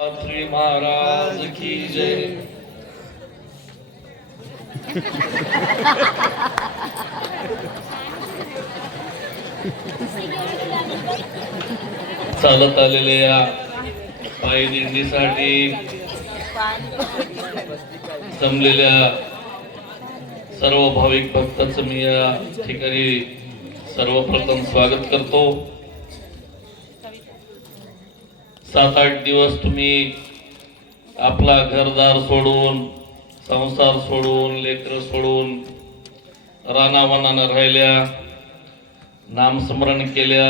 श्री महाराज की जय। चालत आलेल्या या पायी दिंडीसाठी जमलेल्या सर्व भाविक भक्तांचं मी या ठिकाणी सर्वप्रथम स्वागत करतो। 7-8 दिवस तुम्ही आपला घरदार सोडून, संसार सोडून, लेकर सोडून रानावनानं राहिल्या, नामस्मरण केल्या।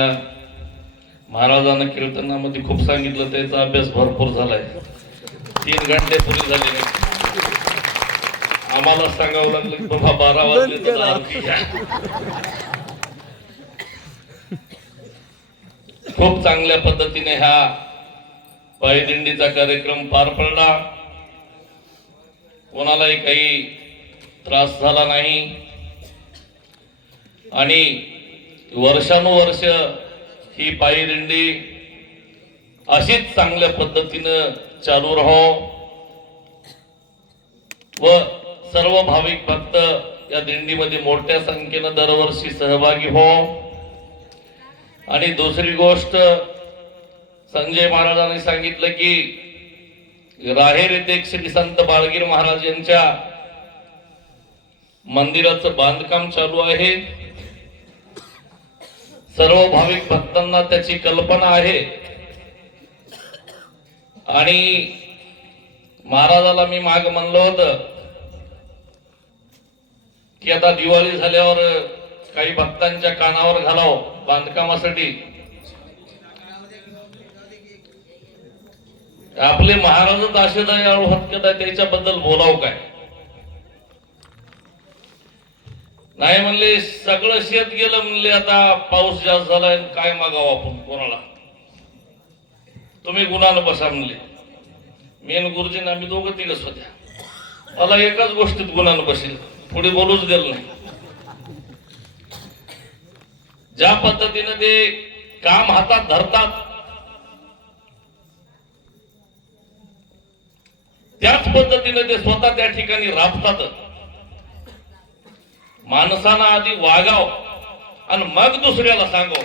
महाराजांना कीर्तनामध्ये खूप सांगितलं, त्याचा अभ्यास भरपूर झालाय। 3 घंटे पुरे झाले नाही। आम्हाला सांगावं लागलं की बाबा 12 वाजले तर आरती घ्या। खूप चांगल्या पद्धतीने हा पायी दिंडीचा कार्यक्रम पार पडला। कोणालाही काही त्रास झाला नाही आणि वर्षानुवर्ष ही पायी दिंडी अशीच चांगल्या पद्धतीनं चालू राहो व सर्व भाविक भक्त या दिंडीमध्ये मोठ्या संख्येनं दरवर्षी सहभागी हो। आणि दुसरी गोष्ट, संजय महाराजांनी सांगितलं की राहेर येथे श्री संत बाळगीर महाराज यांच्या मंदिराचं बांधकाम चालू आहे। सर्व भाविक भक्तांना त्याची कल्पना आहे आणि महाराजाला मी माग म्हणलं होतं की आता दिवाळी झाल्यावर काही भक्तांच्या कानावर घालावं बांधकामासाठी। आपले महाराजच असे दयाळू होत का, त्याच्याबद्दल बोलावं काय? नाही म्हणले सगळं शेत गेलं, म्हणले आता पाऊस जास्त झालाय, काय मागावं आपण कोणाला? तुम्ही गुणानं बसा म्हणले। मेन गुरुजींना आम्ही दोघं तिघच होत्या। मला एकाच गोष्टीत गुणानं बसेल, पुढे बोलूच दिलं नाही। ज्या पद्धतीने ते काम हातात धरतात त्याच पद्धतीने ते स्वतः त्या ठिकाणी राबतात। माणसानं आधी वागाव आणि मग दुसऱ्याला सांगाव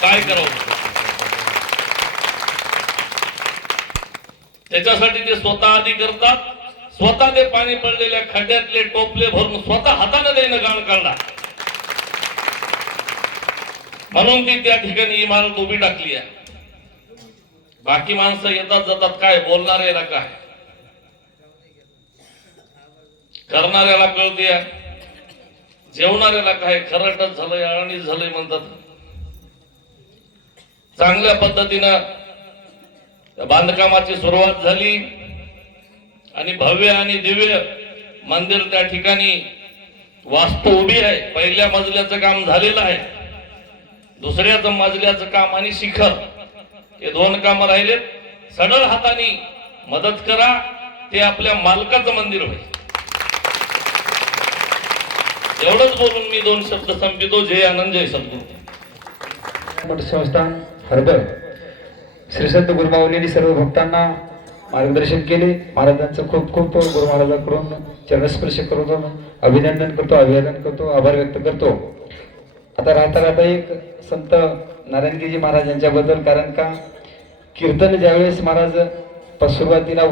काय करावं। त्याच्यासाठी ते स्वतः आधी करतात, स्वतः ते पाणी पडलेल्या खड्ड्यातले टोपले भरून स्वतः हाताने देणं गाळ काढला, म्हणून ती त्या ठिकाणी इमारत उभी टाकली आहे। बाकी माणसं येतात जातात, काय बोलणाऱ्याला काय, करणाऱ्याला कळते, जेवणाऱ्याला काय, खरटच झालंय अळणीच झालंय म्हणतात। चांगल्या पद्धतीनं बांधकामाची सुरुवात झाली आणि भव्य आणि दिव्य मंदिर त्या ठिकाणी वास्तू उभी आहे। पहिल्या मजल्याचं काम झालेलं आहे, दुसऱ्या मजल्याचं काम आणि शिखर हे 2 काम राहिलेत। सडळ हाताने मदत करा, ते आपल्या मालकाचं मंदिर होईल। एवढंच बोलून मी 2 शब्द संपितो। जय आनंद, जय सद्गुरू। मठ संस्थान हरबळ श्री संत गुरुमाऊलींनी सर्व भक्तांना मार्गदर्शन केले। महाराजांचं खूप खूप गुरु महाराजांकडून चरणस्पर्श करतो, अभिनंदन करतो, अभिवादन करतो, आभार व्यक्त करतो। आता राहता एक संत नारायणगिरी महाराज यांच्याबद्दल, कारण का कीर्तन ज्यावेळेस महाराज सुरुवातीला